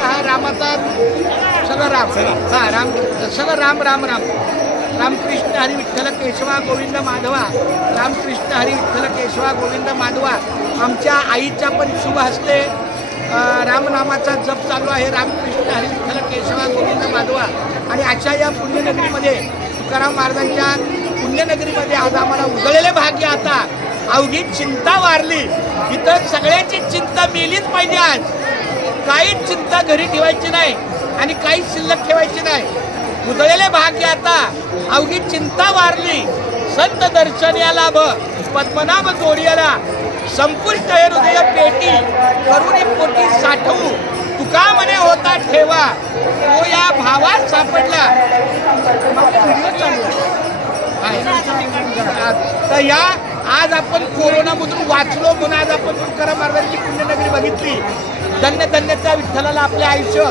हा रामाचा सगळं राम हा राम सगळं राम राम राम रामकृष्ण हरी विठ्ठल केशवा गोविंद माधवा रामकृष्ण हरी विठ्ठल केशवा गोविंद माधवा. आमच्या आईच्या पण शुभ हस्ते रामनामाचा जप चालू आहे. रामकृष्ण हरी विठ्ठल केशवा गोविंद माधवा. आणि अशा या पुण्यनगरीमध्ये तुकाराम महाराजांच्या पुण्यनगरीमध्ये आज आम्हाला उजळलेले भाग्य. आता अवघी चिंता वारली. इथं सगळ्यांची चिंता मेलीच पाहिजे. आज काहीच चिंता घरी ठेवायची नाही आणि काहीच शिल्लक ठेवायची नाही. उजळलेले भाग्य आता अवघी चिंता वारली. संत दर्शन लाभ पद्मनाभ जोडियाला संपुष्ट हृदय पेटी करुणी पोटी साठवू तुका म्हणे होता ठेवा तो या भावात सापडला. तर या आज आपण कोरोनामधून वाचलो म्हणून आज आपण तुकाराम महाराजांची पुण्यनगरी बघितली. धन्य धन्य त्या विठ्ठलाला आपले आयुष्य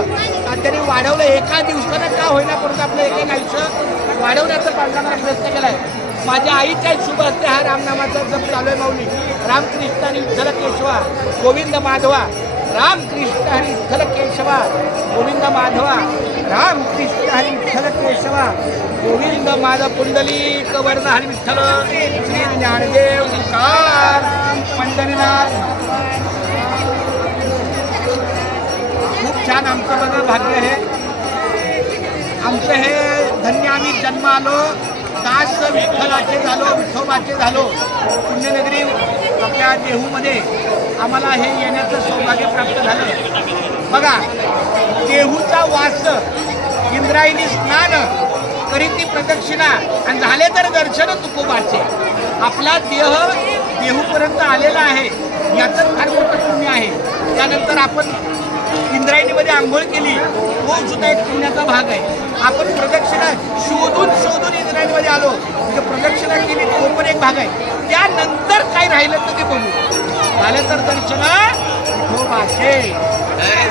त्यांनी वाढवलं. एका दिवसानं का होईना परंतु आपलं एक एक आयुष्य वाढवण्याचा पांडुरंगाला प्रयत्न केलाय. माझ्या आईच्या शुभ हस्ते हा रामनामाचा जप चालू आहे. माऊली रामकृष्ण हरी विठ्ठल केशवा गोविंद माधवा रामकृष्ण हरी विठ्ठल केशवा गोविंद माधवा रामकृष्ण हरी विठ्ठल केशवा गोविंद माधव. पुंडलिक वर्ण हरी विठ्ठल श्री ज्ञानदेव तुकार पंढरीनाथ. खूप छान आमचं बघा भाग्य आहे. आमचं हे धन्य आम्ही जन्म आलो दास विठ्ठलाचे झालो विठोबाचे झालो. पुण्यनगरी आपल्या देहूमध्ये आम्हाला हे येण्याचं सौभाग्य प्राप्त झालं. बघा देहूचा वास इंद्रायणी स्नान करीती प्रदक्षिणा आणि झाले तर दर्शन तुकोबाचे. आपला देह देहूपर्यंत आलेला आहे याचं फार मोठं पुण्य आहे. त्यानंतर आपण इंद्रायणीमध्ये आंघोळ केली तो सुद्धा एक पुण्याचा भाग आहे. आपण प्रदक्षिणा शोधून शोधून इंद्रायणीमध्ये आलो म्हणजे प्रदक्षिणा केली तो पण एक भाग आहे. त्यानंतर काय राहिलं तर ते बघू. झालं तर दर्शन विठोबाचे.